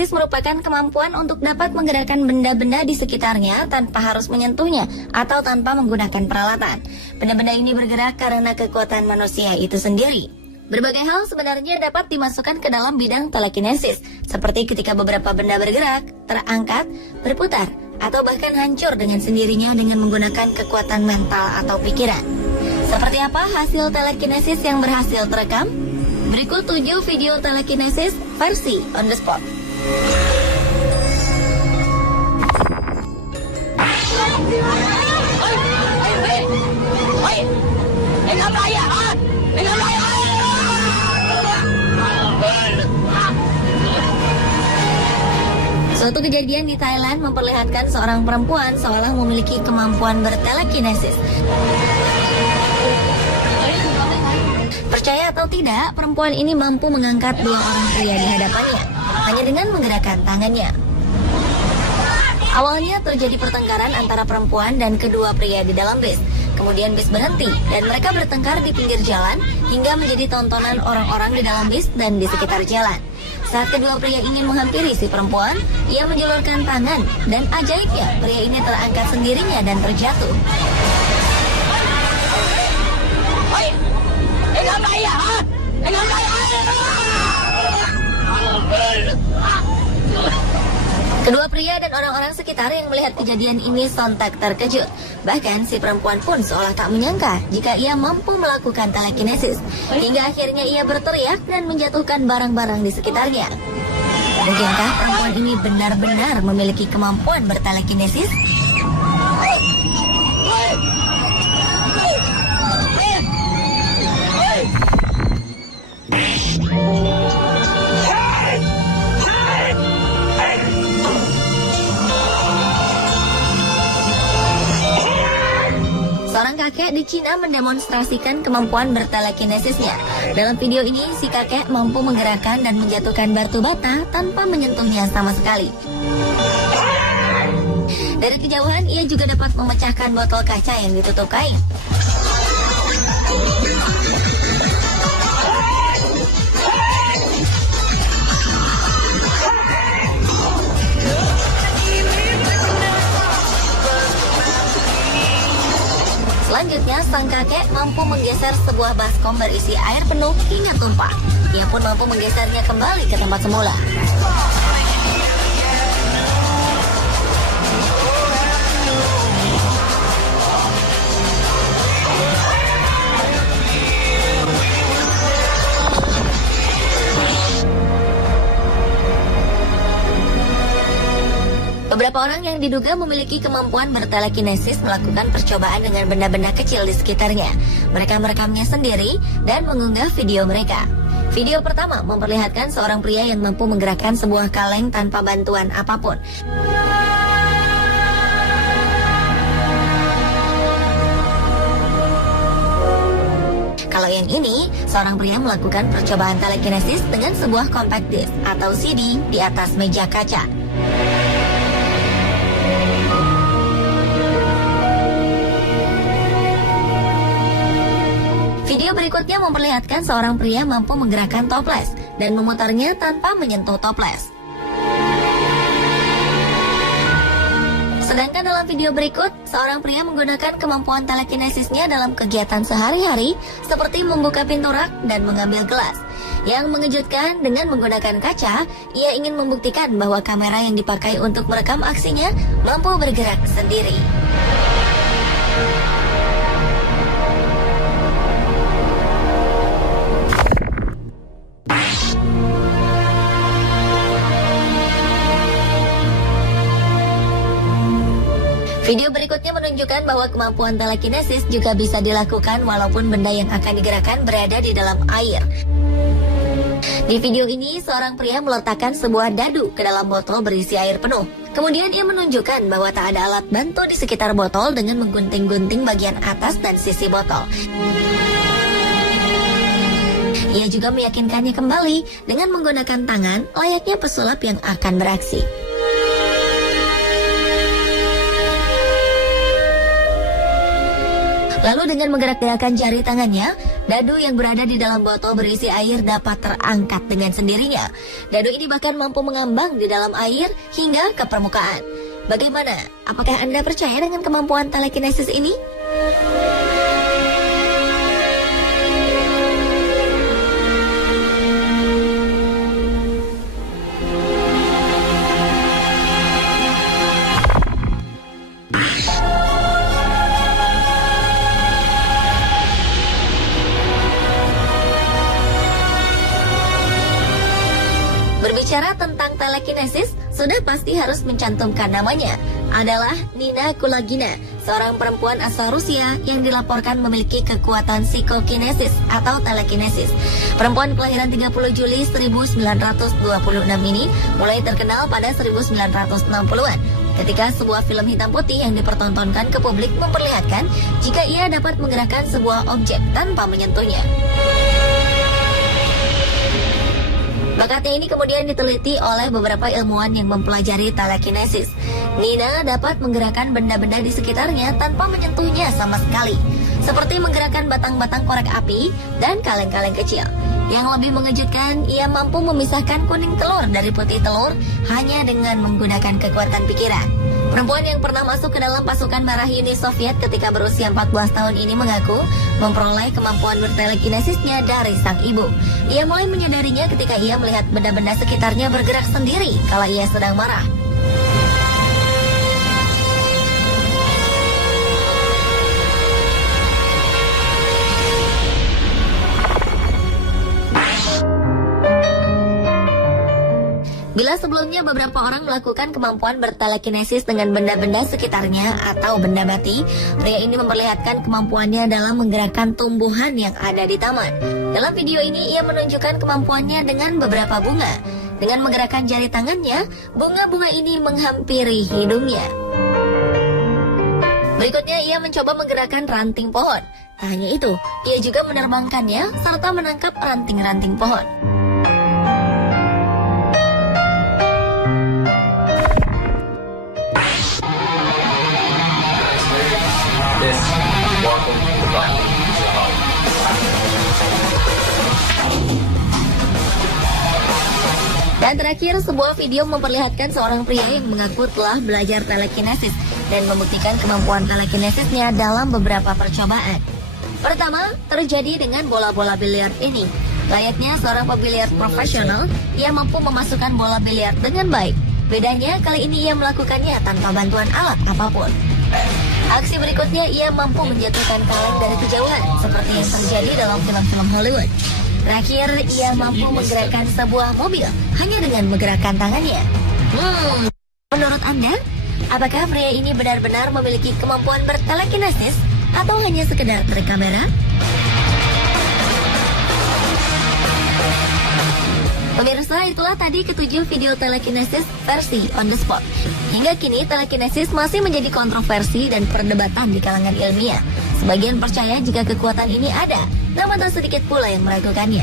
Telekinesis merupakan kemampuan untuk dapat menggerakkan benda-benda di sekitarnya tanpa harus menyentuhnya atau tanpa menggunakan peralatan. Benda-benda ini bergerak karena kekuatan manusia itu sendiri. Berbagai hal sebenarnya dapat dimasukkan ke dalam bidang telekinesis, seperti ketika beberapa benda bergerak, terangkat, berputar, atau bahkan hancur dengan sendirinya dengan menggunakan kekuatan mental atau pikiran. Seperti apa hasil telekinesis yang berhasil terekam? Berikut 7 video telekinesis versi on the spot. Suatu kejadian di Thailand memperlihatkan seorang perempuan seolah memiliki kemampuan bertelekinesis. Percaya atau tidak, perempuan ini mampu mengangkat 2 orang pria di hadapannya hanya dengan menggerakkan tangannya. Awalnya terjadi pertengkaran antara perempuan dan kedua pria di dalam bis. Kemudian bis berhenti dan mereka bertengkar di pinggir jalan hingga menjadi tontonan orang-orang di dalam bis dan di sekitar jalan. Saat kedua pria ingin menghampiri si perempuan, ia menjulurkan tangan dan ajaibnya pria ini terangkat sendirinya dan terjatuh. Kedua pria dan orang-orang sekitar yang melihat kejadian ini sontak terkejut. Bahkan si perempuan pun seolah tak menyangka jika ia mampu melakukan telekinesis. Hingga akhirnya ia berteriak dan menjatuhkan barang-barang di sekitarnya. Mungkinkah perempuan ini benar-benar memiliki kemampuan bertelekinesis? Seorang kakek di Cina mendemonstrasikan kemampuan bertelekinesisnya. Dalam video ini, si kakek mampu menggerakkan dan menjatuhkan batu bata tanpa menyentuhnya sama sekali. Dari kejauhan, ia juga dapat memecahkan botol kaca yang ditutup kain. Selanjutnya, sang kakek mampu menggeser sebuah baskom berisi air penuh hingga tumpah. Ia pun mampu menggesernya kembali ke tempat semula. Beberapa orang yang diduga memiliki kemampuan bertelekinesis melakukan percobaan dengan benda-benda kecil di sekitarnya. Mereka merekamnya sendiri dan mengunggah video mereka. Video pertama memperlihatkan seorang pria yang mampu menggerakkan sebuah kaleng tanpa bantuan apapun. Kalau yang ini, seorang pria melakukan percobaan telekinesis dengan sebuah compact disc atau CD di atas meja kaca. Video berikutnya memperlihatkan seorang pria mampu menggerakkan toples dan memutarnya tanpa menyentuh toples. Sedangkan dalam video berikut, seorang pria menggunakan kemampuan telekinesisnya dalam kegiatan sehari-hari seperti membuka pintu rak dan mengambil gelas. Yang mengejutkan, dengan menggunakan kaca, ia ingin membuktikan bahwa kamera yang dipakai untuk merekam aksinya mampu bergerak sendiri. Video berikutnya menunjukkan bahwa kemampuan telekinesis juga bisa dilakukan walaupun benda yang akan digerakkan berada di dalam air. Di video ini, seorang pria meletakkan sebuah dadu ke dalam botol berisi air penuh. Kemudian ia menunjukkan bahwa tak ada alat bantu di sekitar botol dengan menggunting-gunting bagian atas dan sisi botol. Ia juga meyakinkannya kembali dengan menggunakan tangan layaknya pesulap yang akan beraksi. Lalu dengan menggerak-gerakkan jari tangannya, dadu yang berada di dalam botol berisi air dapat terangkat dengan sendirinya. Dadu ini bahkan mampu mengambang di dalam air hingga ke permukaan. Bagaimana? Apakah Anda percaya dengan kemampuan telekinesis ini? Berbicara tentang telekinesis, sudah pasti harus mencantumkan namanya. Adalah Nina Kulagina, seorang perempuan asal Rusia yang dilaporkan memiliki kekuatan psikokinesis atau telekinesis. Perempuan kelahiran 30 Juli 1926 ini mulai terkenal pada 1960-an. Ketika sebuah film hitam putih yang dipertontonkan ke publik memperlihatkan jika ia dapat menggerakkan sebuah objek tanpa menyentuhnya. Bakatnya ini kemudian diteliti oleh beberapa ilmuwan yang mempelajari telekinesis. Nina dapat menggerakkan benda-benda di sekitarnya tanpa menyentuhnya sama sekali, seperti menggerakkan batang-batang korek api dan kaleng-kaleng kecil. Yang lebih mengejutkan, ia mampu memisahkan kuning telur dari putih telur hanya dengan menggunakan kekuatan pikiran. Perempuan yang pernah masuk ke dalam pasukan merah Uni Soviet ketika berusia 14 tahun ini mengaku memperoleh kemampuan bertelekinesisnya dari sang ibu. Ia mulai menyadarinya ketika ia melihat benda-benda sekitarnya bergerak sendiri kala ia sedang marah. Bila sebelumnya beberapa orang melakukan kemampuan bertelekinesis dengan benda-benda sekitarnya atau benda mati, pria ini memperlihatkan kemampuannya dalam menggerakkan tumbuhan yang ada di taman. Dalam video ini, ia menunjukkan kemampuannya dengan beberapa bunga. Dengan menggerakkan jari tangannya, bunga-bunga ini menghampiri hidungnya. Berikutnya, ia mencoba menggerakkan ranting pohon. Tak hanya itu, ia juga menerbangkannya serta menangkap ranting-ranting pohon. Dan terakhir, sebuah video memperlihatkan seorang pria yang mengaku telah belajar telekinesis dan membuktikan kemampuan telekinesisnya dalam beberapa percobaan. Pertama, terjadi dengan bola-bola biliar ini. Layaknya seorang pebiliar profesional, ia mampu memasukkan bola biliar dengan baik. Bedanya, kali ini ia melakukannya tanpa bantuan alat apapun. Aksi berikutnya, ia mampu menjatuhkan kaleng dari kejauhan, seperti yang terjadi dalam film-film Hollywood. Terakhir, ia mampu menggerakkan sebuah mobil hanya dengan menggerakkan tangannya. Menurut Anda, apakah pria ini benar-benar memiliki kemampuan bertelekinesis atau hanya sekedar trik kamera? Pemirsa, itulah tadi ketujuh video telekinesis versi on the spot. Hingga kini telekinesis masih menjadi kontroversi dan perdebatan di kalangan ilmiah. Sebagian percaya jika kekuatan ini ada, namun tak sedikit pula yang meragukannya.